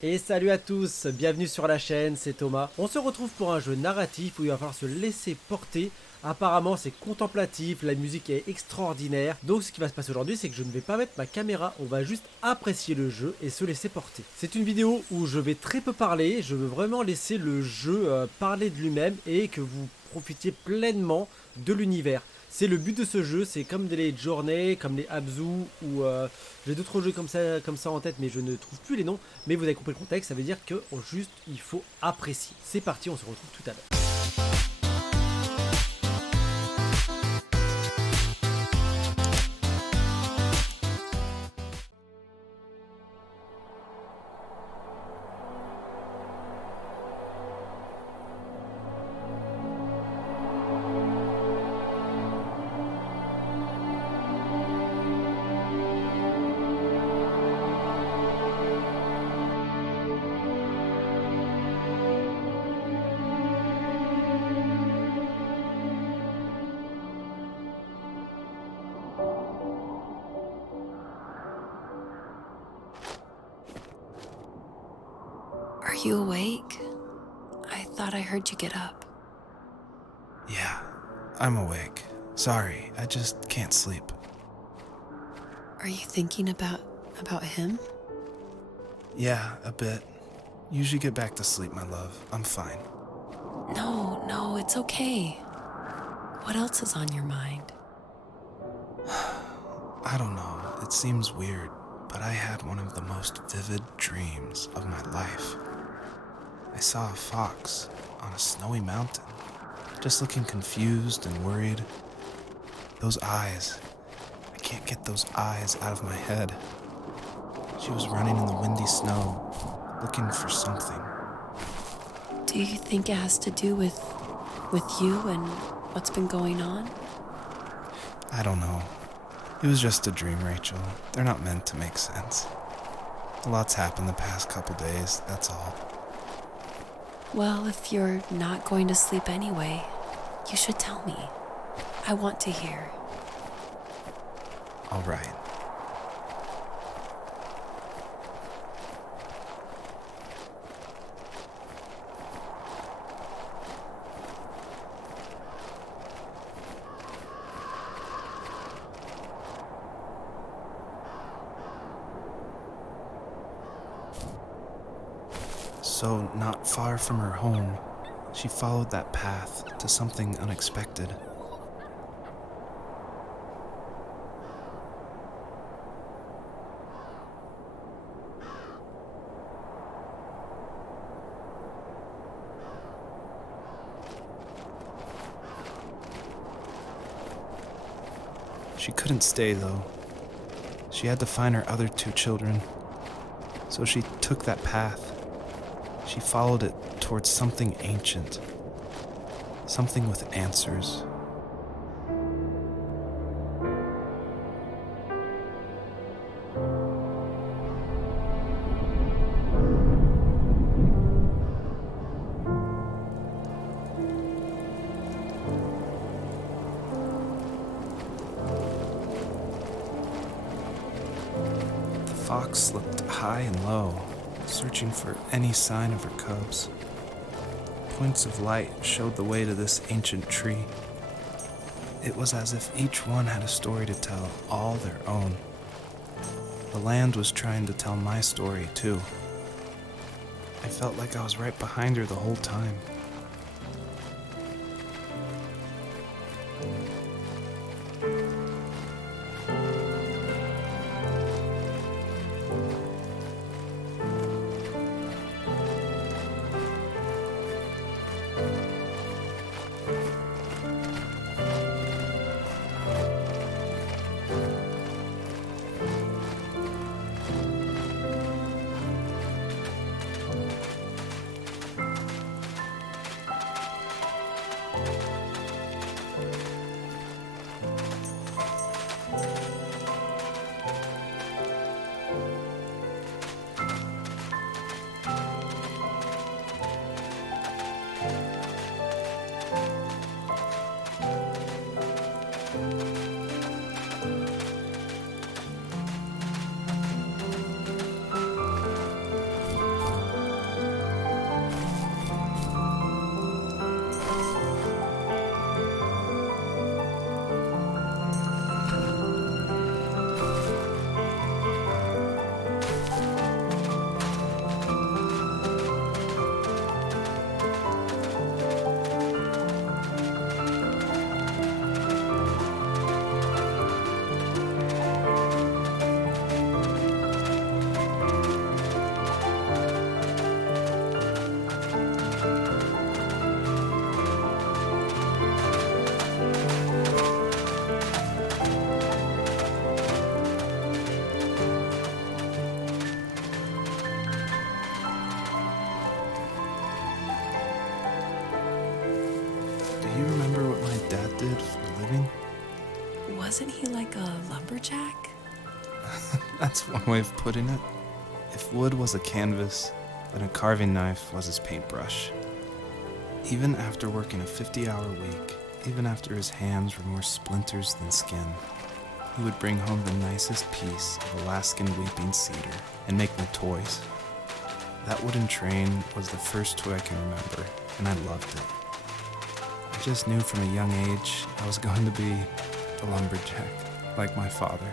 Et salut à tous, bienvenue sur la chaîne, c'est Thomas. On se retrouve pour un jeu narratif où il va falloir se laisser porter. Apparemment c'est contemplatif, la musique est extraordinaire. Donc ce qui va se passer aujourd'hui, c'est que je ne vais pas mettre ma caméra, on va juste apprécier le jeu et se laisser porter. C'est une vidéo où je vais très peu parler, je veux vraiment laisser le jeu parler de lui-même et que vous profitiez pleinement de l'univers. C'est le but de ce jeu, c'est comme les journées, comme les Abzu ou j'ai d'autres jeux comme ça en tête, mais je ne trouve plus les noms. Mais vous avez compris le contexte, ça veut dire que juste il faut apprécier. C'est parti, on se retrouve tout à l'heure. Are you awake? I thought I heard you get up. Yeah, I'm awake. Sorry, I just can't sleep. Are you thinking about him? Yeah, a bit. Usually get back to sleep, my love. I'm fine. No, it's okay. What else is on your mind? I don't know, it seems weird, but I had one of the most vivid dreams of my life. I saw a fox on a snowy mountain, just looking confused and worried. Those eyes, I can't get those eyes out of my head. She was running in the windy snow, looking for something. Do you think it has to do with you and what's been going on? I don't know. It was just a dream, Rachel. They're not meant to make sense. A lot's happened the past couple days, that's all. Well, if you're not going to sleep anyway, you should tell me. I want to hear. All right. So, not far from her home, she followed that path to something unexpected. She couldn't stay, though. She had to find her other two children. So she took that path. She followed it towards something ancient, something with answers. The fox looked high and low, searching for any sign of her cubs. Points of light showed the way to this ancient tree. It was as if each one had a story to tell, all their own. The land was trying to tell my story, too. I felt like I was right behind her the whole time. do you remember what my dad did for a living? Wasn't he like a lumberjack? That's one way of putting it. If wood was a canvas, then a carving knife was his paintbrush. Even after working a 50-hour week, even after his hands were more splinters than skin, he would bring home the nicest piece of Alaskan weeping cedar and make me toys. That wooden train was the first toy I can remember, and I loved it. I just knew from a young age I was going to be a lumberjack, like my father.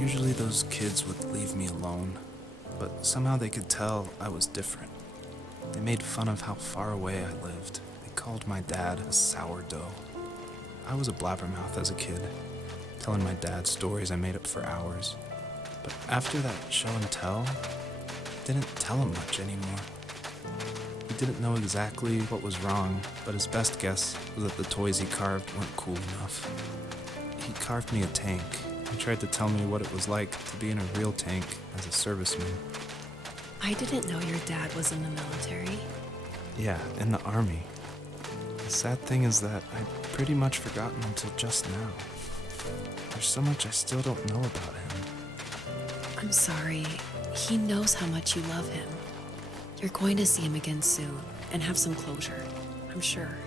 Usually those kids would leave me alone, but somehow they could tell I was different. They made fun of how far away I lived. They called my dad a sourdough. I was a blabbermouth as a kid, telling my dad stories I made up for hours. But after that show and tell, I didn't tell him much anymore. He didn't know exactly what was wrong, but his best guess was that the toys he carved weren't cool enough. He carved me a tank and tried to tell me what it was like to be in a real tank as a serviceman. I didn't know your dad was in the military. Yeah, in the army. The sad thing is that I'd pretty much forgotten until just now. There's so much I still don't know about him. I'm sorry. He knows how much you love him. You're going to see him again soon and have some closure, I'm sure.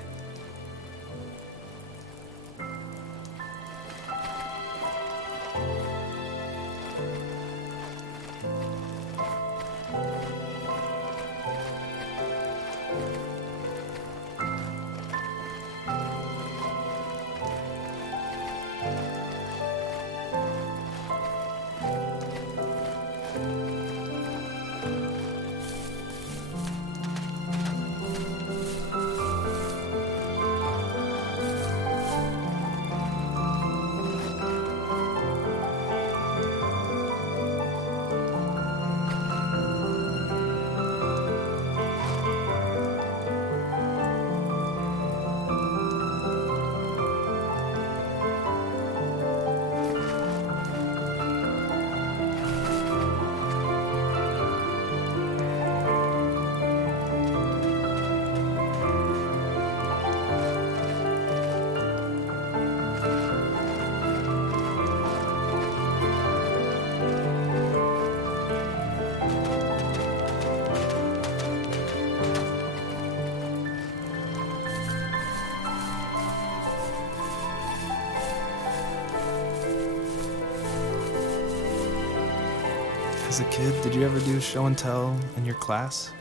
As a kid, did you ever do show and tell in your class?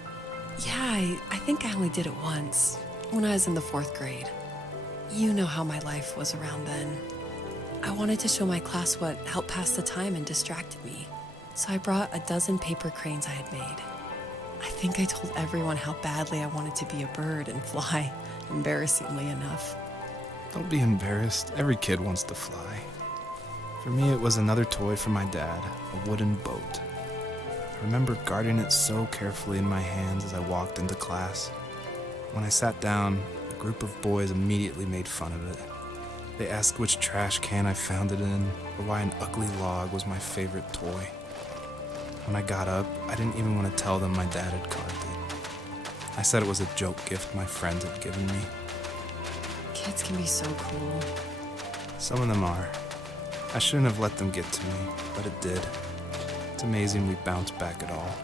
Yeah, I think I only did it once, when I was in the 4th grade. You know how my life was around then. I wanted to show my class what helped pass the time and distracted me, so I brought a dozen paper cranes I had made. I think I told everyone how badly I wanted to be a bird and fly, embarrassingly enough. Don't be embarrassed. Every kid wants to fly. For me, it was another toy from my dad, a wooden boat. I remember guarding it so carefully in my hands as I walked into class. When I sat down, a group of boys immediately made fun of it. They asked which trash can I found it in, or why an ugly log was my favorite toy. When I got up, I didn't even want to tell them my dad had carved it. I said it was a joke gift my friends had given me. Kids can be so cool. Some of them are. I shouldn't have let them get to me, but it did. It's amazing we bounced back at all.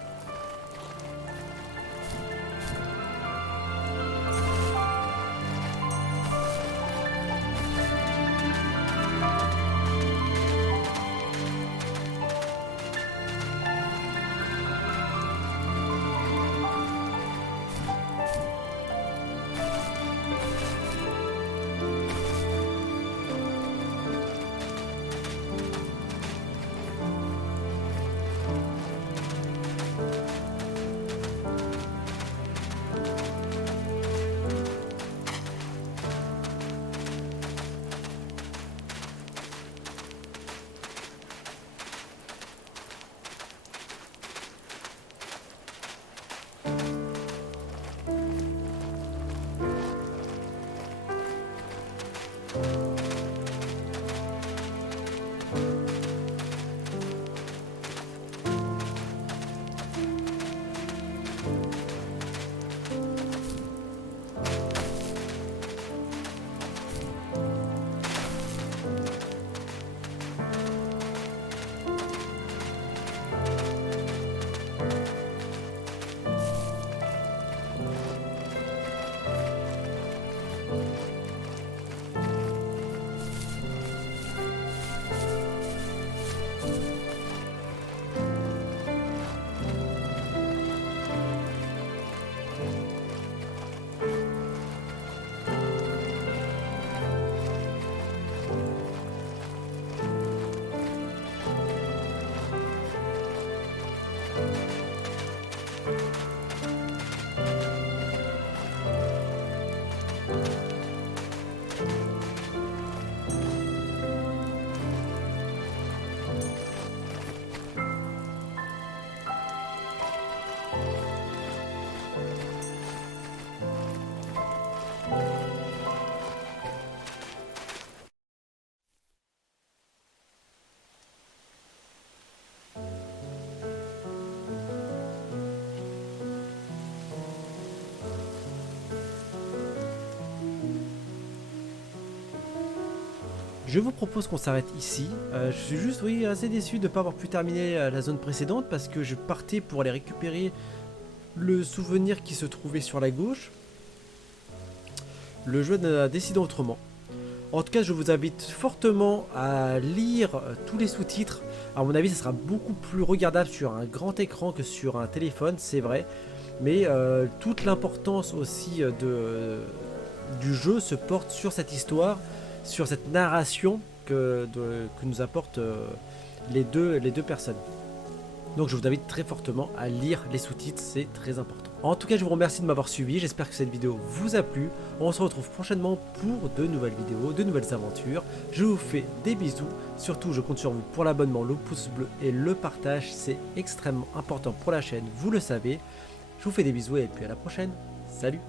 Je vous propose qu'on s'arrête ici. Je suis juste assez déçu de ne pas avoir pu terminer la zone précédente parce que je partais pour aller récupérer le souvenir qui se trouvait sur la gauche. Le jeu a décidé autrement. En tout cas, je vous invite fortement à lire tous les sous-titres. À mon avis, ça sera beaucoup plus regardable sur un grand écran que sur un téléphone, c'est vrai. Mais toute l'importance aussi du jeu se porte sur cette histoire, sur cette narration que nous apportent les deux personnes. Donc je vous invite très fortement à lire les sous-titres, c'est très important. En tout cas, je vous remercie de m'avoir suivi, j'espère que cette vidéo vous a plu. On se retrouve prochainement pour de nouvelles vidéos, de nouvelles aventures. Je vous fais des bisous, surtout je compte sur vous pour l'abonnement, le pouce bleu et le partage, c'est extrêmement important pour la chaîne, vous le savez. Je vous fais des bisous et puis à la prochaine, salut!